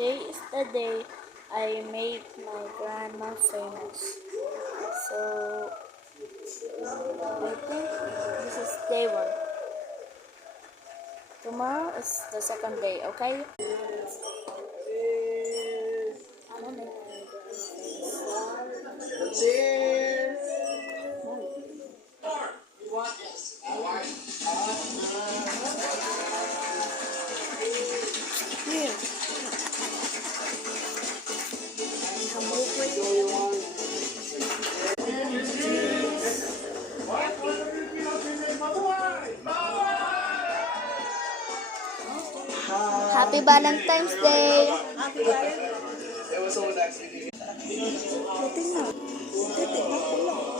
Today is the day I made my grandma famous. So, I think this is day one. Tomorrow is the second day, okay? Cheers! Here. Happy Valentine's Day! It was so nice. Buti na. Buti na.